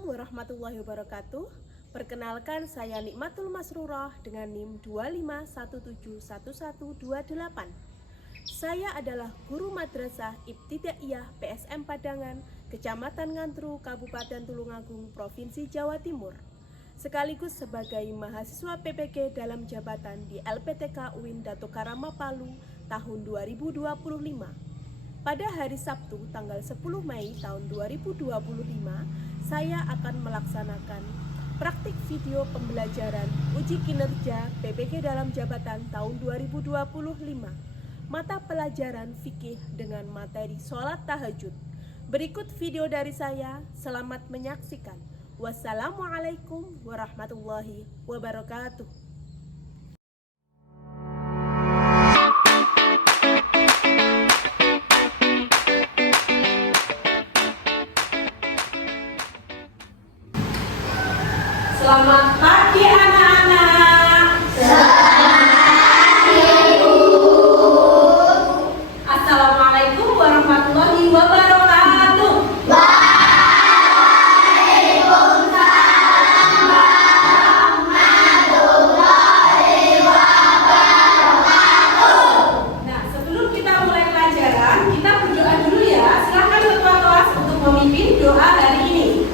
Assalamualaikum warahmatullahi wabarakatuh. Perkenalkan, saya Nikmatul Masrurah dengan NIM 251711128. Saya adalah guru madrasah Ibtidaiyah PSM Padangan, Kecamatan Ngantru, Kabupaten Tulungagung, Provinsi Jawa Timur. Sekaligus sebagai mahasiswa PPG dalam jabatan di LPTK UIN Dato Karama Palu tahun 2025. Pada hari Sabtu tanggal 10 Mei tahun 2025, saya akan melaksanakan praktik video pembelajaran uji kinerja PPG dalam jabatan tahun 2025, mata pelajaran fikih dengan materi sholat tahajud. Berikut video dari saya, selamat menyaksikan. Wassalamualaikum warahmatullahi wabarakatuh. Selamat pagi anak-anak. Selamat pagi Bu. Assalamualaikum warahmatullahi wabarakatuh. Waalaikumsalam warahmatullahi wabarakatuh. Nah, sebelum kita mulai pelajaran, kita berdoa dulu ya. Silakan ketua kelas untuk memimpin doa hari ini.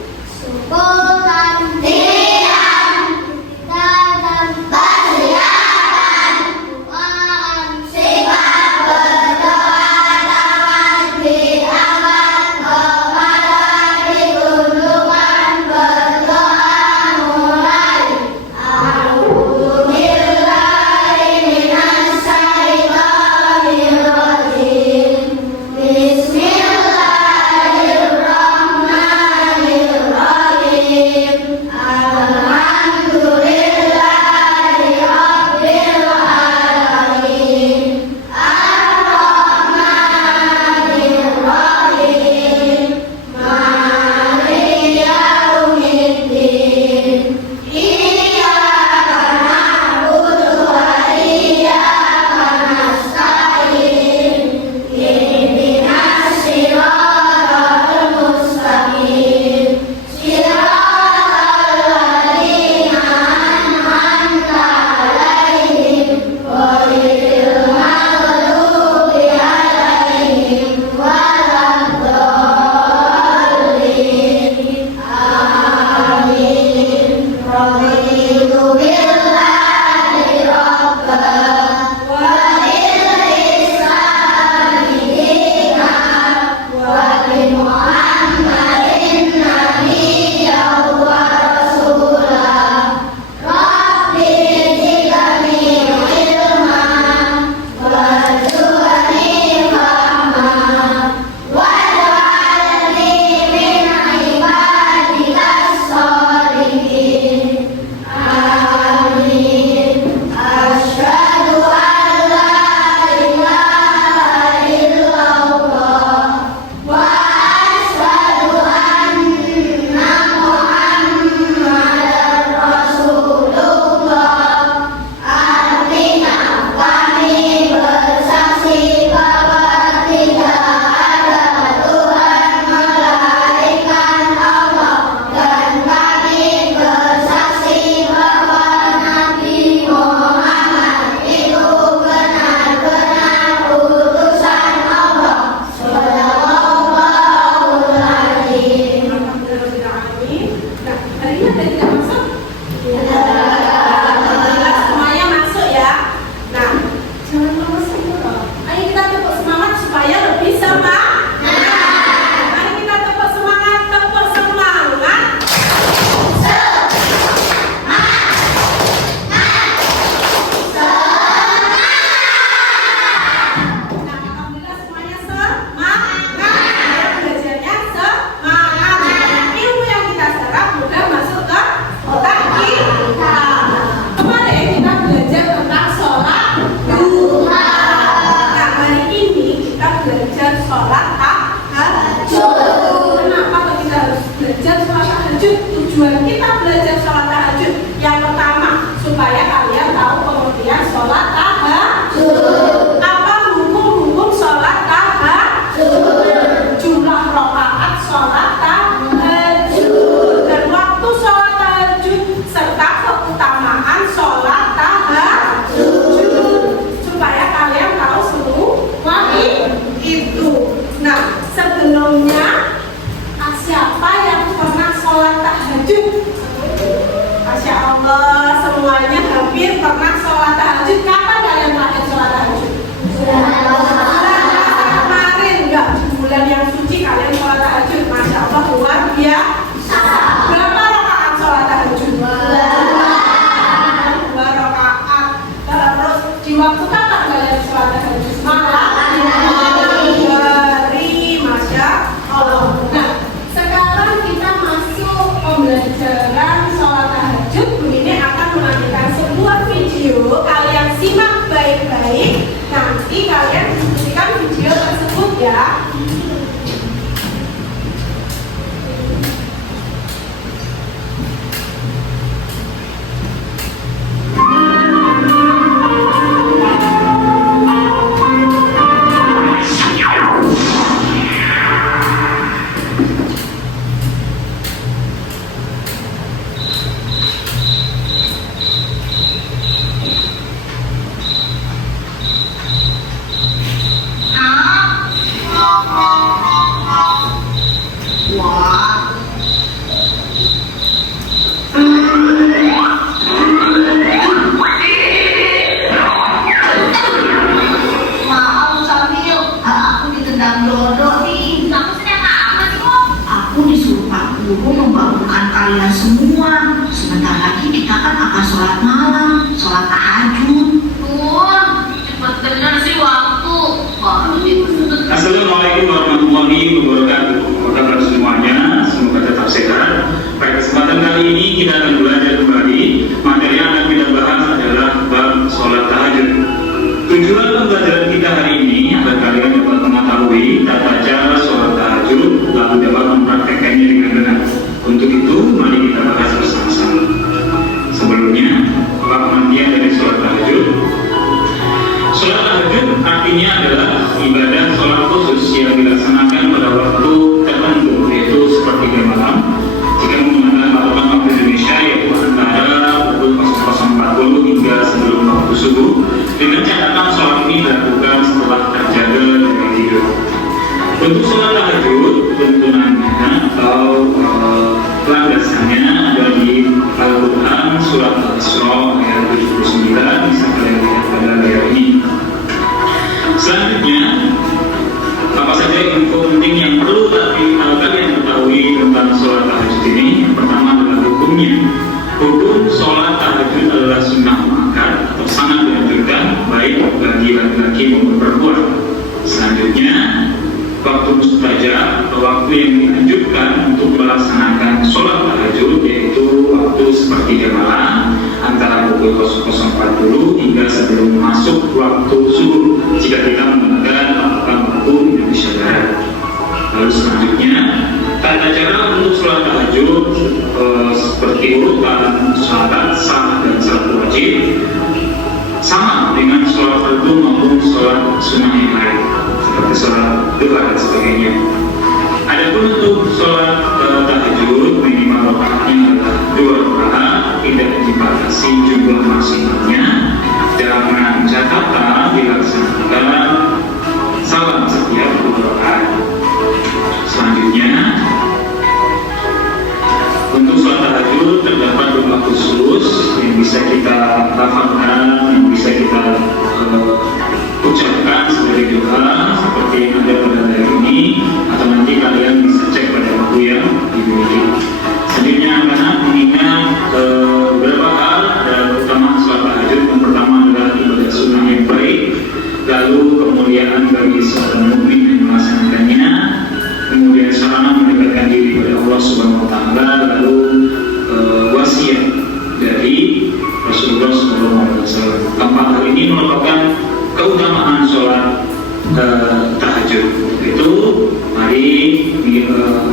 Tujuan kita belajar sholat tahajud yang pertama supaya kalian tahu pengertian sholat tahajud. Apa hukum-hukum sholat tahajud? Jumlah rakaat sholat tahajud. hampir pernah sholat tahajud. Kapan kalian terakhir sholat tahajud? Kemarin, enggak, di bulan yang suci kalian sholat tahajud. Masya Allah, luar biasa. Berapa rakaat sholat tahajud? 2 rakaat. Terus di waktu kapan kalian sholat tahajud? Malam. Hari, Masya Allah. Nah, sekarang kita masuk pembelajaran sholat tahajud. Bu Nini akan melanjutkan sebuah video. Kalian simak baik-baik. Nanti kalian diskusikan video tersebut ya. Kalian semua, sebentar lagi kita kan akan sholat malam, sholat tahajud. Cepat benar sih waktu. Assalamualaikum warahmatullahi wabarakatuh. Apa kabar semuanya? Semoga tetap sehat. Pada kesempatan kali ini kita akan belajar kembali. Materi yang akan kita bahas adalah bab sholat tahajud. Tujuan pembelajaran kita hari ini agar kalian dapat mengetahui tata cara sholat tahajud lalu dapat mempraktekkannya dengan benar. Untuk itu, mari kita bahas bersama-sama. Sebelumnya, apa pengertian dari sholat tahajud? Sholat tahajud artinya adalah ibadah sholat khusus yang dilaksanakan pada waktu tertentu, yaitu sepertiga malam. Jika menggunakan patokan waktu Indonesia, yaitu antara pukul 00.40 hingga sebelum waktu subuh, dengan catatan sholat ini dilakukan setelah terjaga dari tidur. Untuk sholat tahajud, tuntunannya atau landasannya ada di Al-Quran surat Al-Isra ayat 79, bisa kalian lihat pada layar ini. Selanjutnya, apa saja info penting yang perlu kalian ketahui tentang sholat tahajud ini? Yang pertama adalah hukumnya. Hukum sholat tahajud adalah sunnah muakkad atau sangat dianjurkan baik bagi laki-laki maupun perempuan. Selanjutnya, waktu mustajab atau waktu yang dianjurkan untuk melaksanakan sholat tahajud yaitu waktu sepertiga malam antara pukul 00.40 hingga sebelum masuk waktu subuh jika kita menggunakan patokan waktu Indonesia Barat. Lalu selanjutnya, tata cara untuk sholat tahajud seperti urutan syarat sah dan syarat wajib sama dengan sholat fardu maupun sholat sunnah yang lain seperti sholat duha dan sebagainya. Adapun untuk sholat tahajud minimal rakaatnya adalah 2 rakaat, tidak dibatasi jumlah maksimalnya, dengan catatan dilaksanakan salam setiap 2 rakaat. Selanjutnya, untuk sholat tahajud terdapat doa khusus yang bisa kita hafalkan, yang bisa kita ucapkan sebagai doa seperti yang ada pada layar ini, atau nanti kalian bisa cek pada buku yang dimiliki. Selanjutnya anak mengingat beberapa hal dan utama sholat tahajud. Yang pertama adalah ibadah sunnah yang baik, lalu kemuliaan bagi seorang mukmin yang melaksanakannya, kemudian sarana mendekatkan diri kepada Allah Subhanahu Wa Taala, lalu wasiat dari Rasulullah SAW. Keempat hal ini merupakan keutamaan sholat tahajud. Itu mari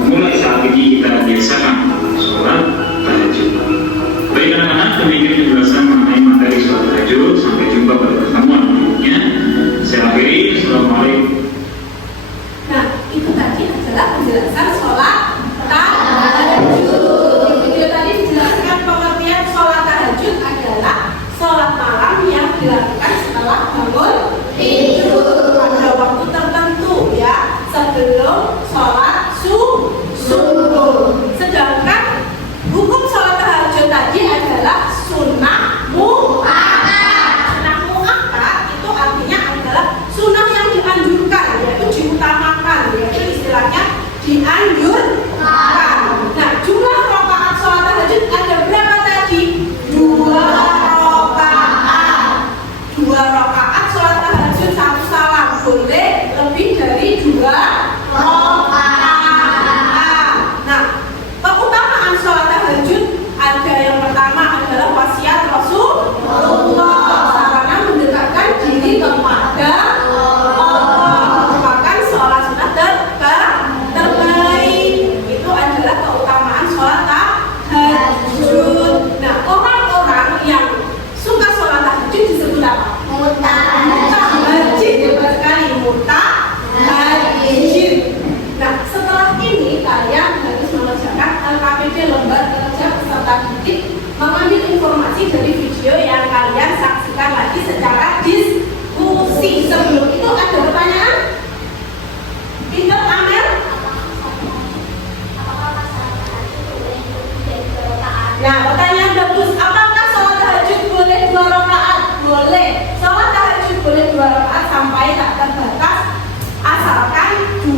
mulai saat ini kita biasakan sholat tahajud. Baik anak-anak, demikian penjelasan mengenai materi sholat tahajud. Sampai jumpa pada pertemuan berikutnya. Saya akhiri. Assalamualaikum. Nah, itu tadi adalah penjelasan sholat tahajud. Video tadi dijelaskan pengertian sholat tahajud adalah sholat malam yang dilakukan setelah bangun tidur pada waktu tertentu ya, sebelum sholat subuh. Sedangkan hukum sholat tahajud tadi adalah sunnah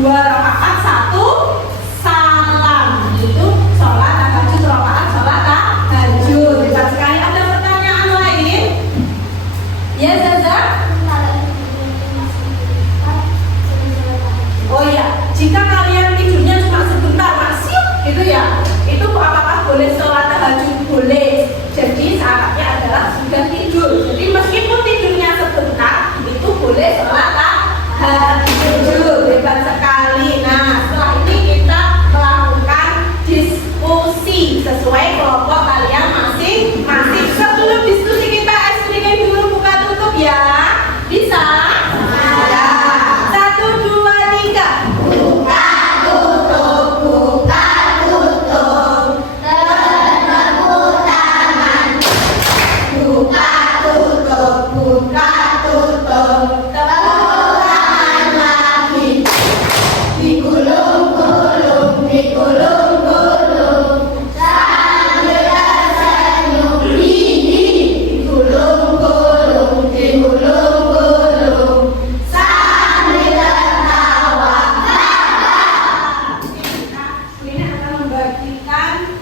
2 rakaat 1 salam. Itu sholat tahajud rakaat sholat tahajud. Hebat sekali. Ada pertanyaan lain? Ya Zaza? Oh ya, jika kalian tidurnya cuma sebentar masih gitu ya, itu apakah boleh sholat tahajud? Boleh. Jadi syaratnya adalah sudah tidur. Jadi meskipun tidurnya sebentar, itu boleh sholat tahajud. Hebat sekali. Nah, setelah ini kita melakukan diskusi sesuai kelompok kalian masing-masing. Sebelum diskusi kita screening dulu buka tutup ya. Bisa? Ya. 1, 2, 3. Buka tutup, buka tutup. Tepuk tangan. Buka tutup, buka tutup. Tepuk tangan lagi. Digulung-gulung, digulung-gulung. Sambil tersenyum, digulung-gulung, digulung-gulung. Sambil tertawa. Ini akan membagikan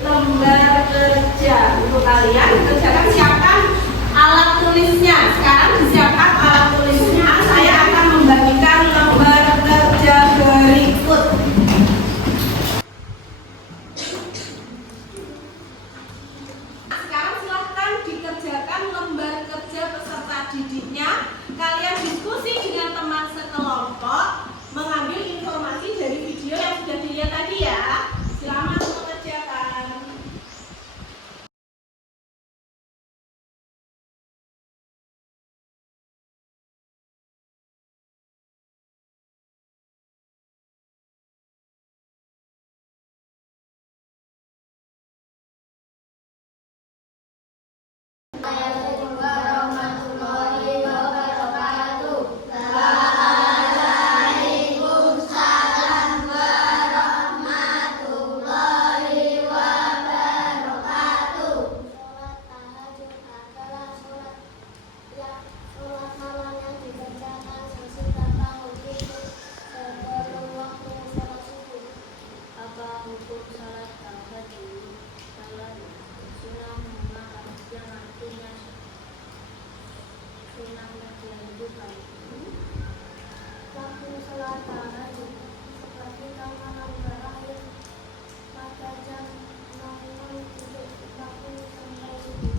lembar kerja untuk kalian. Kerjakan, siapkan alat tulisnya. Sekarang disiapkan alat tulisnya. Saya akan membagikan lembar kerja berikut. Sekarang silahkan dikerjakan lembar kerja peserta didiknya. Kalian diskusi dengan teman sekelompok, mengambil informasi dari video yang sudah dilihat tadi ya. Selamat mengerjakan. Waktu sholat tahajud seperti malam berakhir pada jam 00.40 sampai subuh.